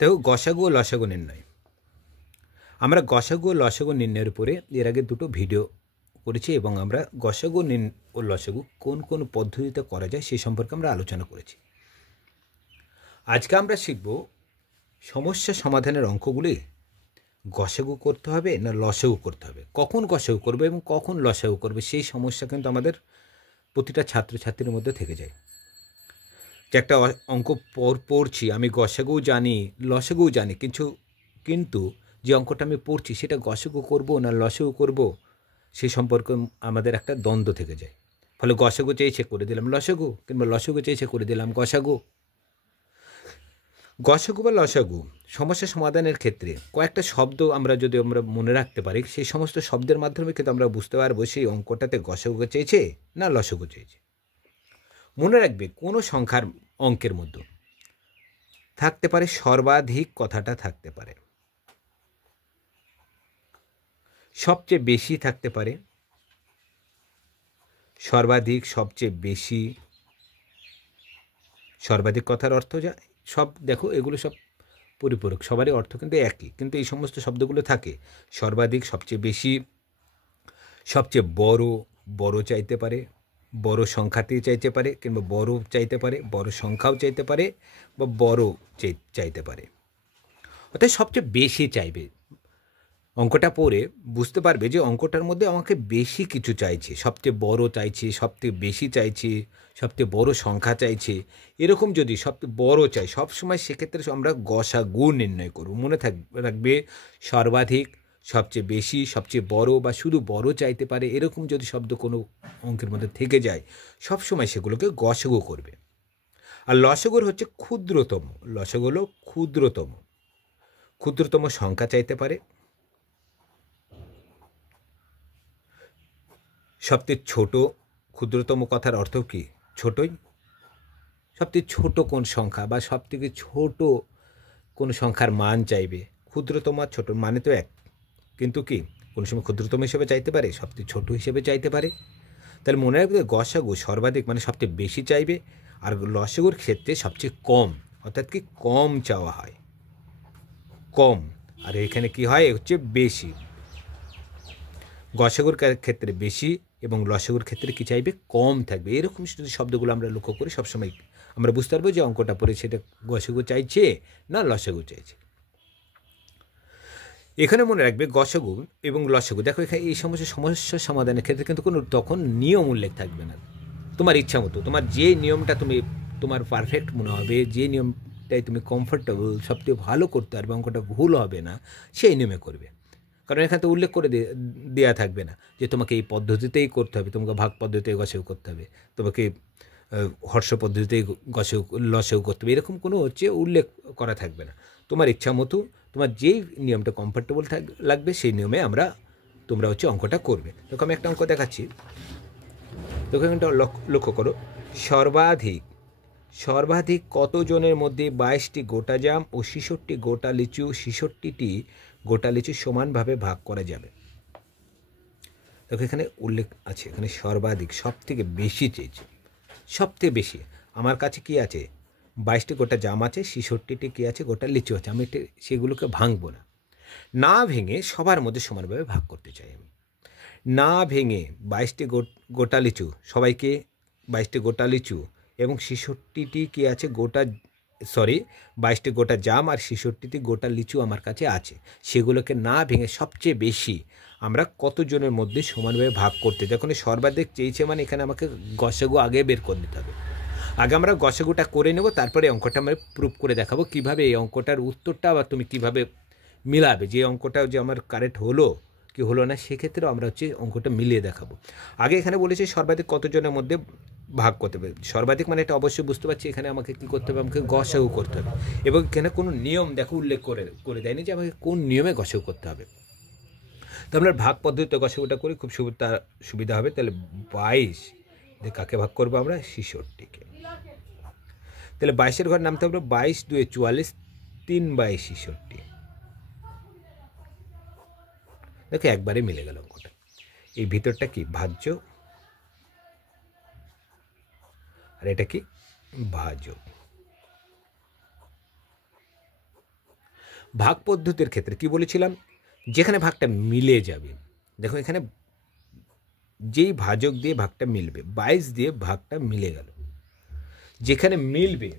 দেখো গসাগু ও লসাগু নির্ণয়। আমরা গসাগু ও লসাগু নির্ণয়ের উপরে এর আগে দুটো ভিডিও করেছি এবং আমরা গসাগু ও লসাগু কোন কোন পদ্ধতিতে করা যায় সে সম্পর্কে আমরা আলোচনা করেছি। আজকে আমরা শিখব সমস্যা সমাধানের অঙ্কগুলি গসাগু করতে হবে না লসাগু করতে হবে, কখন গসাগু করবে এবং কখন লসাগু করবে সেই সমস্যা কিন্তু আমাদের প্রতিটা ছাত্রছাত্রীর মধ্যে থেকে যায়। যে একটা অঙ্ক পড়ছি, আমি গসাগুও জানি লসাগুও জানি, কিন্তু যে অঙ্কটা আমি পড়ছি সেটা গসাগু করব না লসাগু করব সে সম্পর্কে আমাদের একটা দ্বন্দ্ব থেকে যায়। ফলে গসাগু চেয়েছে করে দিলাম লসাগু, কিংবা লসাগু চেয়েছে করে দিলাম গসাগু। গসাগু বা লসাগু সমস্যা সমাধানের ক্ষেত্রে কয়েকটা শব্দ আমরা মনে রাখতে পারি, সেই সমস্ত শব্দের মাধ্যমে কিন্তু আমরা বুঝতে পারবো সেই অঙ্কটাতে গসাগু চেয়েছে না লসাগু চেয়েছে। মনে রাখবে কোনো সংখ্যার অঙ্কের মধ্যে থাকতে পারে সর্বাধিক, কথাটা থাকতে পারে সবচেয়ে বেশি, থাকতে পারে সর্বাধিক, সবচেয়ে বেশি। সর্বাধিক কথার অর্থ যা সব দেখো এগুলো সব পরিপূরক, সবারই অর্থ কিন্তু একই, কিন্তু এই সমস্ত শব্দগুলো থাকে সর্বাধিক, সবচেয়ে বেশি, সবচেয়ে বড়, বড় চাইতে পারে, বড় সংখ্যাতেই চাইতে পারে, কিংবা বড় চাইতে পারে, বড় সংখ্যাও চাইতে পারে, বা বড় চাইতে পারে। অর্থাৎ সবচেয়ে বেশি চাইবে। অঙ্কটা পড়ে বুঝতে পারবে যে অঙ্কটার মধ্যে আমাকে বেশি কিছু চাইছে, সবচেয়ে বড় চাইছে, সবচেয়ে বেশি চাইছে, সবচেয়ে বড় সংখ্যা চাইছে। এরকম যদি সবচেয়ে বড় চাই সবসময়, সেক্ষেত্রে আমরা গসাগু নির্ণয় করব। মনে রাখবে সর্বাধিক, সবচেয়ে বেশি, সবচেয়ে বড়, বা শুধু বড় চাইতে পারে, এরকম যদি শব্দ কোনো অঙ্কের মধ্যে থেকে যায় সবসময় সেগুলোকে গসাগু করবে। আর লসাগুর হচ্ছে ক্ষুদ্রতম, লসাগু হলো ক্ষুদ্রতম, ক্ষুদ্রতম সংখ্যা চাইতে পারে, সবচেয়ে ছোট। ক্ষুদ্রতম কথার অর্থ কি? ছোটই। সবচেয়ে ছোট কোন সংখ্যা বা সবথেকে ছোট কোন সংখ্যার মান চাইবে। ক্ষুদ্রতম আর ছোট মানে তো এক, কিন্তু কি কোনো সময় ক্ষুদ্রতম হিসেবে চাইতে পারে, সবচেয়ে ছোট হিসেবে চাইতে পারে। তাহলে মনে রাখবে গসাগু সর্বাধিক মানে সবচেয়ে বেশি চাইবে, আর লসাগুর ক্ষেত্রে সবচেয়ে কম, অর্থাৎ কি কম চাওয়া হয়, কম। আর এখানে কি হয় হচ্ছে বেশি। গসাগুর ক্ষেত্রে বেশি এবং লসাগুর ক্ষেত্রে কি চাইবে? কম থাকবে। এরকম যদি শব্দগুলো আমরা লক্ষ্য করি সবসময় আমরা বুঝতে পারবো যে অঙ্কটা পড়ে সেটা গসাগু চাইছে না লসাগু চাইছে। এখানে মনে রাখবে গসাগু এবং লসাগু, দেখো এখানে এই সমস্যা সমাধানের ক্ষেত্রে কিন্তু কোনো তখন নিয়ম উল্লেখ থাকবে না। তোমার ইচ্ছা মতো, তোমার যে নিয়মটা তোমার পারফেক্ট মনে হবে, যে নিয়মটাই তুমি কমফোর্টেবল, সবচেয়ে ভালো করতে পারবে, অঙ্কটা ভুল হবে না, সেই নিয়মে করবে। কারণ এখানে তো উল্লেখ করে দেওয়া থাকবে না যে তোমাকে এই পদ্ধতিতেই করতে হবে, তোমাকে ভাগ পদ্ধতিতে গসাগু করতে হবে, তোমাকে হর্ষ পদ্ধতিতেই লসাগু করতে হবে, এরকম কোনো উল্লেখ করা থাকবে না। তোমার ইচ্ছা মতো তোমার যেই নিয়মটা কমফোর্টেবল লাগবে সেই নিয়মে তোমরা অঙ্কটা করবে। দেখো আমি একটা অঙ্ক দেখাচ্ছি, দেখো এখানটা লক্ষ্য করো। সর্বাধিক কতজনের মধ্যে 22টি গোটা জাম ও 66টি গোটা লিচু, 66টি গোটা লিচু সমানভাবে ভাগ করা যাবে। দেখো এখানে উল্লেখ আছে, এখানে সর্বাধিক, সব থেকে বেশি চেয়েছে, সবথেকে বেশি। আমার কাছে কি আছে? 22টি গোটা জাম আছে, 66টি কি আছে? গোটা লিচু আছে। আমি সেগুলোকে ভাঙবো না, না ভেঙে সবার মধ্যে সমানভাবে ভাগ করতে চাই। আমি না ভেঙে 22টি গোটা লিচু, সবাইকে 22টি গোটা লিচু এবং 66টি কি আছে? 22টি গোটা জাম আর 66টি গোটা লিচু আমার কাছে আছে, সেগুলোকে না ভেঙে সবচেয়ে বেশি আমরা কতজনের মধ্যে সমানভাবে ভাগ করতে। যখন সর্বাধিক চেয়েছে মানে এখানে আমাকে গসাগু আগে বের করে নিতে হবে। আগে আমরা গসাগুটা করে নেব, তারপরে অঙ্কটা আমরা প্রুভ করে দেখাবো কীভাবে এই অঙ্কটার উত্তরটা আবার তুমি কীভাবে মিলাবে, যে অঙ্কটা যে আমার কারেক্ট হলো কি হলো না সেক্ষেত্রেও আমরা অঙ্কটা মিলিয়ে দেখাবো। আগে এখানে বলেছি সর্বাধিক কতজনের মধ্যে ভাগ করতে হবে। সর্বাধিক মানে এটা অবশ্যই বুঝতে পারছি এখানে আমাকে কী করতে হবে, আমাকে গসাগু করতে হবে। এবং এখানে কোনো নিয়ম দেখো উল্লেখ করে দেয়নি যে আমাকে কোন নিয়মে গসাগু করতে হবে। তো আমরা ভাগ পদ্ধতিতে গসাগুটা করি, খুব সুবিধা হবে। তাহলে 22 কাকে ভাগ করবো আমরা? 66টিকে। তাহলে 22-এর ঘর নামতে হবে 22 2 44, 3/66। দেখো একবারে মিলে গেল অঙ্কটা। এই ভিতরটা কি? ভাজ্য, আর এটা কি? ভাজক। ভাগ পদ্ধতির ক্ষেত্রে কি বলেছিলাম, যেখানে ভাগটা মিলে যাবে, দেখো এখানে যেই ভাজক দিয়ে ভাগটা মিলবে, 22 দিয়ে ভাগটা মিলে গেল, যেখানে মিলবে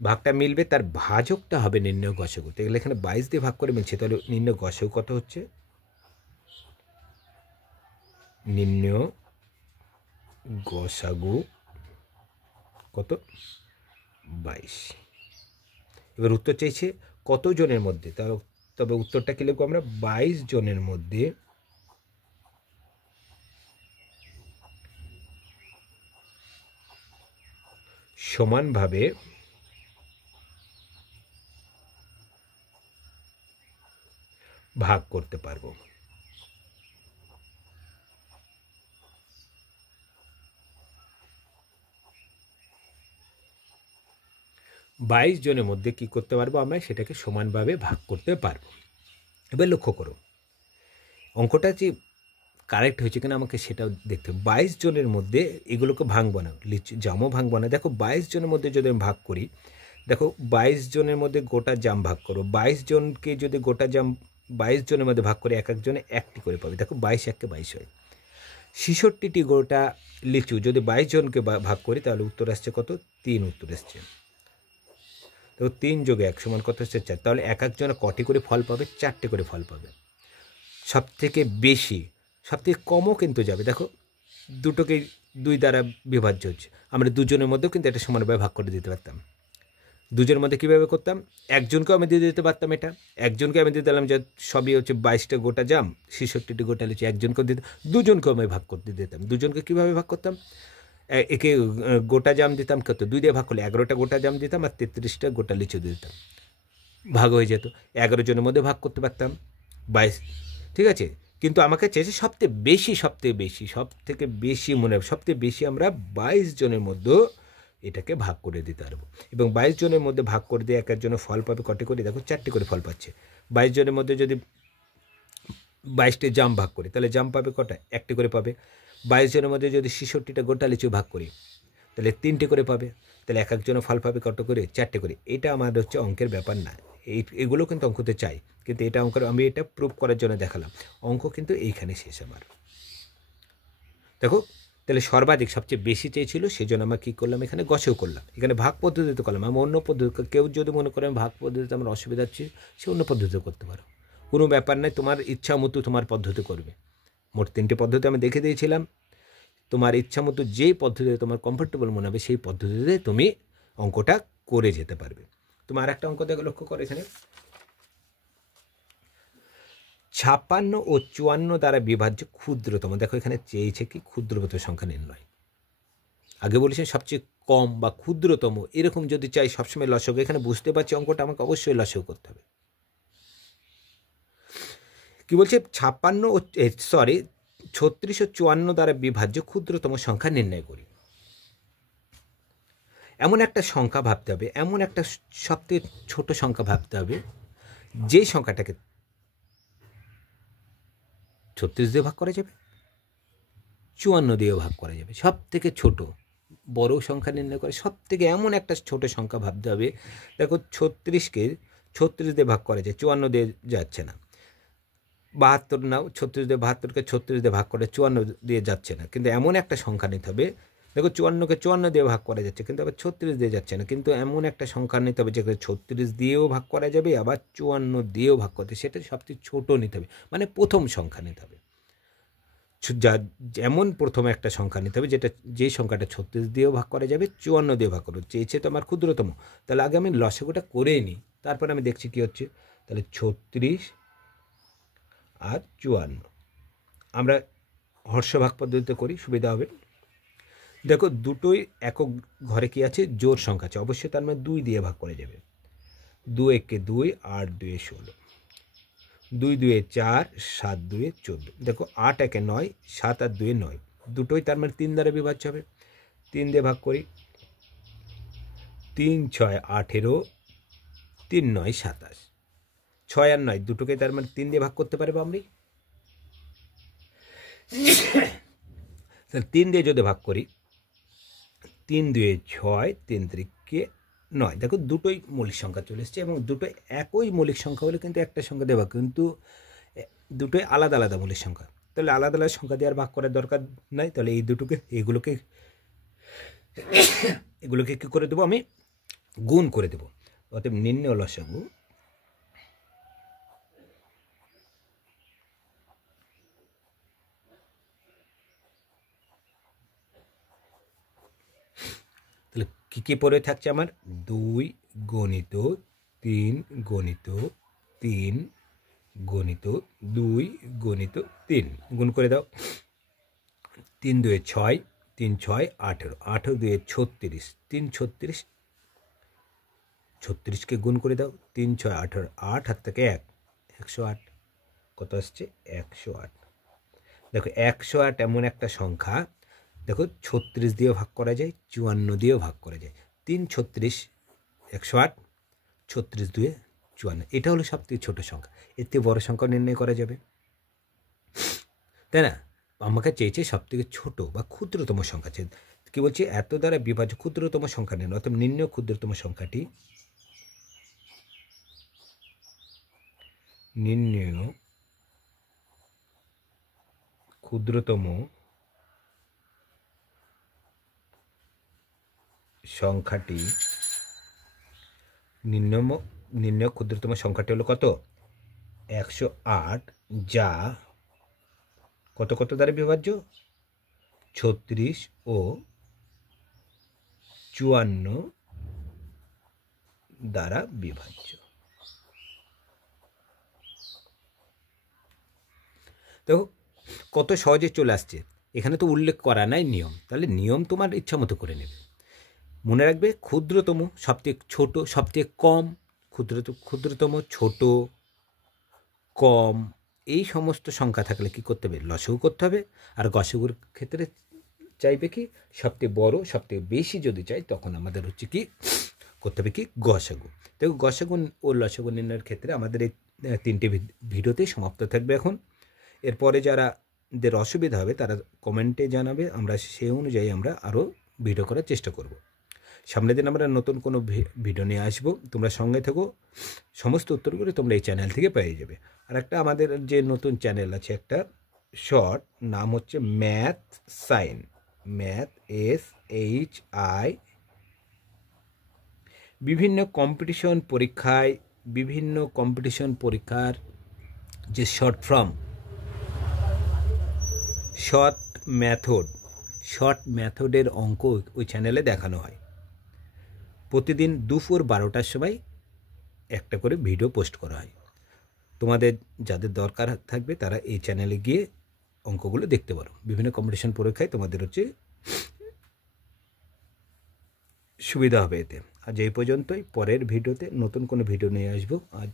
ভাগটা মিলবে তার ভাজকটা হবে নির্ণয় গসাগু। তাহলে এখানে 22 দিয়ে ভাগ করে মিলছে, তাহলে নির্ণয় গসাগু কত হচ্ছে, নির্ণয় গসাগু কত, 22। এবার উত্তর চাইছে কত জনের মধ্যে, তবে উত্তরটা কি লিখবো আমরা, 22 জনের মধ্যে সমানভাবে ভাগ করতে পারবো। 22 জনের মধ্যে কি করতে পারবো আমরা, সেটাকে সমানভাবে ভাগ করতে পারবো। এবার লক্ষ্য করো অঙ্কটা যে কারেক্ট হয়েছে কিনা আমাকে সেটাও দেখতে হবে। 22 জনের মধ্যে এগুলোকে ভাঙবো না, জামও ভাঙবো না। দেখো 22 জনের মধ্যে যদি আমি ভাগ করি, দেখো 22 জনের মধ্যে গোটা জাম ভাগ করো, 22 জনকে যদি গোটা জাম 22 জনের মধ্যে ভাগ করে এক একজনে একটি করে পাবে। দেখো 22 একে 22 হয়। 66টি গোটা লিচু যদি 22 জনকে ভাগ করি তাহলে উত্তর আসছে কত, 3 উত্তর আসছে। তো 3 যোগে 1 সমান কত হচ্ছে 4। তাহলে এক একজনে কটি করে ফল পাবে, 4টে করে ফল পাবে। সব থেকে বেশি, সব থেকে কমও কিন্তু যাবে। দেখো দুটোকেই 2 দ্বারা বিভাজ্য হচ্ছে, আমরা দুজনের মধ্যেও কিন্তু এটা সমানভাবে ভাগ করে দিতে পারতাম। দুজনের মধ্যে কীভাবে করতাম, একজনকেও আমি দিয়ে দিতে পারতাম, এটা একজনকে আমি দিয়ে দিলাম যে সবই হচ্ছে 22টা গোটা জাম, 66টি গোটা লিচু, একজনকেও দিতে, দুজনকেও আমি ভাগ করতে দিতাম। দুজনকে কীভাবে ভাগ করতাম, একে গোটা জাম দিতাম কত, 2 দিয়ে ভাগ করলে 11টা গোটা জাম দিতাম আর 33টা গোটা লিচু দিতাম, ভাগ হয়ে যেত। 11 জনের মধ্যে ভাগ করতে পারতাম 22, ঠিক আছে। কিন্তু আমাকে চেয়েছে সবথেকে বেশি মনে হবে, সবথেকে বেশি আমরা 22 জনের মধ্যে এটাকে ভাগ করে দিতে পারবো। এবং 22 জনের মধ্যে ভাগ করে দিয়ে এক একজনের ফল পাবে কটি করে, দেখো 4টি করে ফল পাচ্ছে। 22 জনের মধ্যে যদি 22টি জাম ভাগ করি তাহলে জাম পাবে কটা, 1টি করে পাবে। 22 জনের মধ্যে যদি 66টা গোটা লিচু ভাগ করি তাহলে 3টি করে পাবে। তাহলে এক একজনের ফল পাবে কত করে, 4টে করে। এটা আমাদের হচ্ছে অঙ্কের ব্যাপার না, এগুলো কিন্তু অঙ্কতে চাই, কিন্তু এটা অঙ্কের আমি এটা প্রুভ করার জন্য দেখালাম। অঙ্ক কিন্তু এইখানে শেষ আমার। দেখো তাহলে সর্বাধিক সবচেয়ে বেশি চেয়েছিল, সেই জন্য আমরা কী করলাম, এখানে গসেও করলাম, এখানে ভাগ পদ্ধতিতে করলাম। আমি অন্য পদ্ধতি, কেউ যদি মনে করে ভাগ পদ্ধতিতে আমার অসুবিধা হচ্ছে, সে অন্য পদ্ধতিতে করতে পারো, কোনো ব্যাপার নয়। তোমার ইচ্ছা মতো তোমার পদ্ধতি করবে। মোট 3টে পদ্ধতি আমি দেখে দিয়েছিলাম, তোমার ইচ্ছা মতো যেই পদ্ধতিতে তোমার কমফোর্টেবল মনে হবে সেই পদ্ধতিতে তুমি অঙ্কটা করে যেতে পারবে। তোমার একটা অঙ্ক দেখে লক্ষ্য করো, এখানে 56 ও 54 দ্বারা বিভাজ্য ক্ষুদ্রতম, দেখো এখানে চেয়েছে কি ক্ষুদ্রতম সংখ্যা নির্ণয়। আগে বলেছি সবচেয়ে কম বা ক্ষুদ্রতম, এরকম যদি চাই সবসময় লসগু, এখানে বুঝতে পারছি অঙ্কটা আমাকে অবশ্যই লসগু করতে হবে। কি বলছে, 36 ও 54 দ্বারা বিভাজ্য ক্ষুদ্রতম সংখ্যা নির্ণয় করি। এমন একটা সংখ্যা ভাবতে হবে, এমন একটা সবথেকে ছোট সংখ্যা ভাবতে হবে যে সংখ্যাটাকে 36 দিয়ে ভাগ করা যাবে, 54 দিয়েও ভাগ করা যাবে। সব থেকে ছোট বড় সংখ্যা নির্ণয় করে সব থেকে এমন একটা ছোট সংখ্যা ভাবতে হবে। দেখো 36কে 36 দিয়ে ভাগ করা যায়, 54 দিয়ে যাচ্ছে না। 72 নাও, 36 দিয়ে 72কে 36 দিয়ে ভাগ করে 54 দিয়ে যাচ্ছে না, কিন্তু এমন একটা সংখ্যা নিতে হবে। দেখো 54কে 54 দিয়ে ভাগ করা যাচ্ছে কিন্তু আবার 36 দিয়ে যাচ্ছে না, কিন্তু এমন একটা সংখ্যা নিতে হবে যেখানে 36 দিয়েও ভাগ করা যাবে আবার 54 দিয়েও ভাগ করতে, সেটা সবচেয়ে ছোট নিতে হবে, মানে প্রথম সংখ্যা নিতে হবে। যেমন প্রথমে একটা সংখ্যা নিতে হবে যে সংখ্যাটা 36 দিয়েও ভাগ করা যাবে, 54 দিয়ে ভাগ করো, চেয়েছে তো আমার ক্ষুদ্রতম। তাহলে আগে আমি লসাগুটা করেই নিই, তারপরে আমি দেখছি কী হচ্ছে। তাহলে 36 আর 54 আমরা হর্ষভাগ পদ্ধতিতে করি, সুবিধা হবে। দেখো দুটোই একক ঘরে কি আছে, জোড় সংখ্যা আছে, অবশ্যই তার মানে 2 দিয়ে ভাগ করে যাবে। 2 একে 2, 8 2 16, 2 2 4, 7 2 14। দেখো 8 একে 9, 7 আর 2 9, দুটোই তার মানে 3 দ্বারা বিভাজ্য হবে। 3 দিয়ে ভাগ করি, 3 6 18, 3 9 27, 6 আর 9 দুটোকে তার মানে 3 দিয়ে ভাগ করতে পারবো আমরা। 3 দিয়ে যদি ভাগ করি, 3 2 6, 3 3 9, নয়। দেখো দুটোই মৌলিক সংখ্যা চলে এসছে এবং দুটো একই মৌলিক সংখ্যা হলে কিন্তু একটা সংখ্যা দেওয়া, কিন্তু দুটোই আলাদা আলাদা মৌলিক সংখ্যা, তাহলে আলাদা আলাদা সংখ্যা দেওয়ার ভাগ করার দরকার নাই। তাহলে এই দুটোকে এগুলোকে কী করে দেবো, আমি গুণ করে দেবো। অতএব নির্ণয় লসাগু তাহলে কী কী পড়ে থাকছে আমার, 2 গণিত 3 গণিত 3 গণিত 2 গণিত 3 গুণ করে দাও। 3 2 6, 3 6 18, 18 2 36, 3 36, 36কে গুণ করে দাও। 3 6 18, 8 হাত থেকে 1, 108। কত আসছে, 108। দেখো 108 এমন একটা সংখ্যা, দেখো 36 দিয়েও ভাগ করা যায়, 54 দিয়েও ভাগ করা যায়। 3 36, 108, 36 2 54, এটা হলো সবথেকে ছোটো সংখ্যা। এর থেকে বড় সংখ্যা নির্ণয় করা যাবে, তাই না? আমাকে চেয়েছে সবথেকে ছোট বা ক্ষুদ্রতম সংখ্যা, কি বলছি, এত দ্বারা বিভাজ্য ক্ষুদ্রতম সংখ্যা নির্ণয়, অর্থাৎ নির্ণয় ক্ষুদ্রতম সংখ্যাটি, নির্ণয় ক্ষুদ্রতম সংখ্যাটি, নির্ণয় ক্ষুদ্রতম সংখ্যাটি হলো কত, 108, যা কত কত দ্বারা বিভাজ্য, 36 ও 54 দ্বারা বিভাজ্য। তো কত সহজে চলে আসছে, এখানে তো উল্লেখ করা নাই নিয়ম, তাহলে নিয়ম তোমার ইচ্ছা মতো করে নেবে। মনে রাখবে ক্ষুদ্রতম, সবথেকে ছোট, সবথেকে কম, ক্ষুদ্রতম, ছোট, কম, এই সমস্ত সংখ্যা থাকলে কি করতে হবে, লসাগু করতে হবে। আর গসাগুর ক্ষেত্রে চাইবে কি, সবথেকে বড়, সবথেকে বেশি যদি চাই তখন আমাদের হচ্ছে কি করতে হবে, কি গসাগু। তো গসাগু ও লসাগু নির্ণয়ের ক্ষেত্রে আমাদের এই 3টে ভিডিওতেই সমাপ্ত থাকবে। এখন এরপরে যারাদের অসুবিধা হবে তারা কমেন্টে জানাবে, আমরা সেই অনুযায়ী আমরা আরও ভিডিও করার চেষ্টা করব। সামনের দিন আমরা নতুন কোনো ভিডিও নিয়ে আসবো, তোমরা সঙ্গে থেকো। সমস্ত উত্তরগুলো তোমরা এই চ্যানেল থেকে পেয়ে যাবে। আর একটা আমাদের যে নতুন চ্যানেল আছে একটা শর্ট, নাম হচ্ছে ম্যাথ সাইন, ম্যাথ SHI। বিভিন্ন কম্পিটিশন পরীক্ষার যে শর্ট ফর্ম, শর্ট মেথডের অঙ্ক ওই চ্যানেলে দেখানো হয়। প্রতিদিন দুপুর 12টার সময় একটা করে ভিডিও পোস্ট করা হয়। তোমাদের যাদের দরকার থাকবে তারা এই চ্যানেলে গিয়ে অঙ্কগুলো দেখতে পারো। বিভিন্ন কম্পিটিশন পরীক্ষায় তোমাদের হচ্ছে সুবিধা হবে এতে। আজ এই পর্যন্তই, পরের ভিডিওতে নতুন কোনো ভিডিও নিয়ে আসবো। আজ